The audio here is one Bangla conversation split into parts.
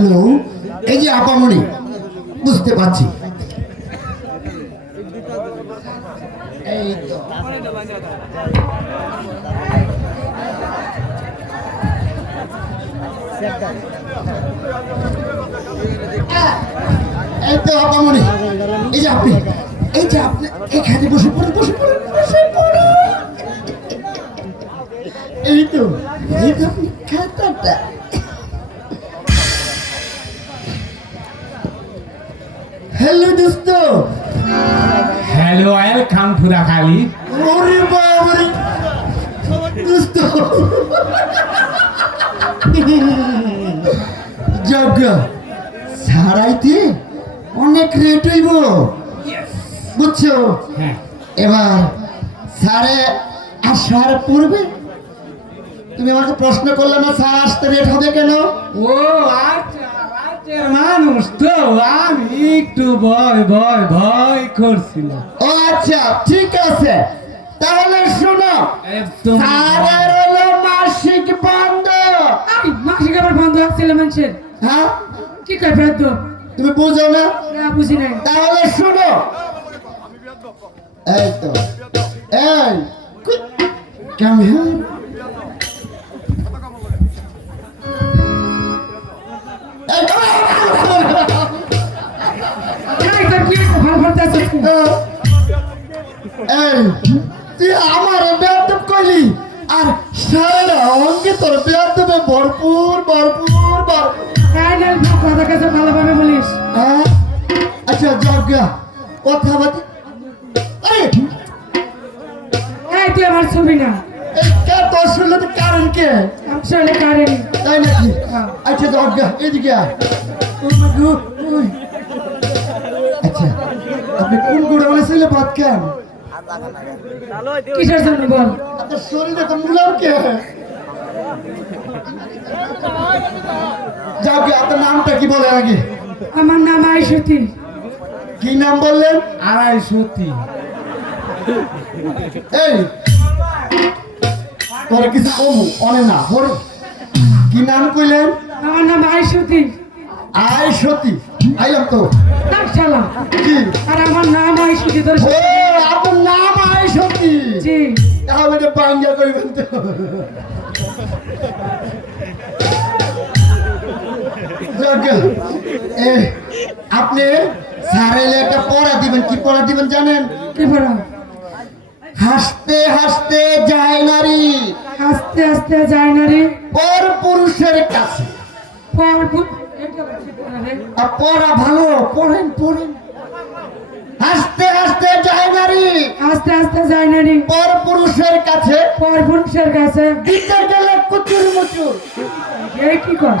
হ্যালো, এই যে আপামনি, বুঝতে পারছি। এই তো এই তো আপামনি, এই যে আপনি, এই যে আপনি এখানে বসে পড়ুন, বসে পড়ুন, বসে পড়ুন। এই তো আপনি খাতাটা। হ্যালো দোস্ত। Hello, welcome to Rakhali. ওরে বাবারে দোস্ত, যজ্ঞ ছাড়াইতে অনেক রেট হইব, বুঝছো? হ্যাঁ, এবার স্যারে আসার পূর্বে তুমি আমাকে প্রশ্ন করলে না, স্যার আসতে রেট হবে কেন? ও আচ্ছা, রাজ্যের মানুষ তো আমি একটু ভয় করছিলাম। ও আচ্ছা, ঠিক আছে, তাহলে শোনো, একদম স্যারের হলো মাসিক বন্ধ। মাসিক আবার বন্ধ আসছিল মানুষের। হ্যাঁ, কি কয় বৃদ্ধ? তুমি বুঝো না? না বুঝি নাই। তাহলে শোনো, এই তো এই কাম হিয়ার। এই তোর কি হইছে? ভাল ভাল যাচ্ছে। এই তুই আমার বেয়াদব কইলি, আর সারা অঙ্গে তোর বেয়াদবে ভরপুর ভরপুর ভরপুর। এই নে কথা কাছে ভালোভাবে বলিস। হ্যাঁ? আচ্ছা যজ্ঞা, কথা বাতি। আরে এই তুই আমার ছবি না। এই কে তোর শুনলে তো কারণ কে? আসলে কারেনি। তাই নাকি? হ্যাঁ। আচ্ছা যজ্ঞা, এদিকে আয়। ওই। আচ্ছা, আপনি কোন গুড়ে বানাইছিলে ভাত খান? কিসের জন্য বল? আপনার শরীরে তো মুলাম কে? যজ্ঞা, আপনার নামটা কি বলে আগে? আমার নাম আইসতী। কি নাম বললেন? 250। এই তোর কিছু কমু অনে না হর, কি নাম কইলেন? আমার নাম আইসতী। আয় সতী, আইলাম তো। তার শালা। কি? আর আমার নাম আইসতী তোর। ও, আপনার নাম আয় সতী। জি। তাহলে তো পাঙ্গা কইবেন তো। যজ্ঞা, আপনি স্যারের একটা পড়া দিবেন, কি পড়া দিবেন জানেন? কি বলা? হাসতে হাসতে যায় নারী আস্তে আস্তে যায় না রে। পর পুরুষের কাছে। আর পড়া ভালো, পড়েন পড়েন। হাসতে হাসতে যায় নারী আস্তে আস্তে যায় না রে। পর পুরুষের কাছে, পর পুরুষের কাছে। দিতে গেলে কুচুর মুচুর, এই কি কর?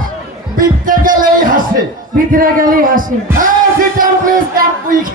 পিটতে গেলেই হাসে। ভিতরে গেলেই হাসি। হ্যাঁ, sit down, please, come quick.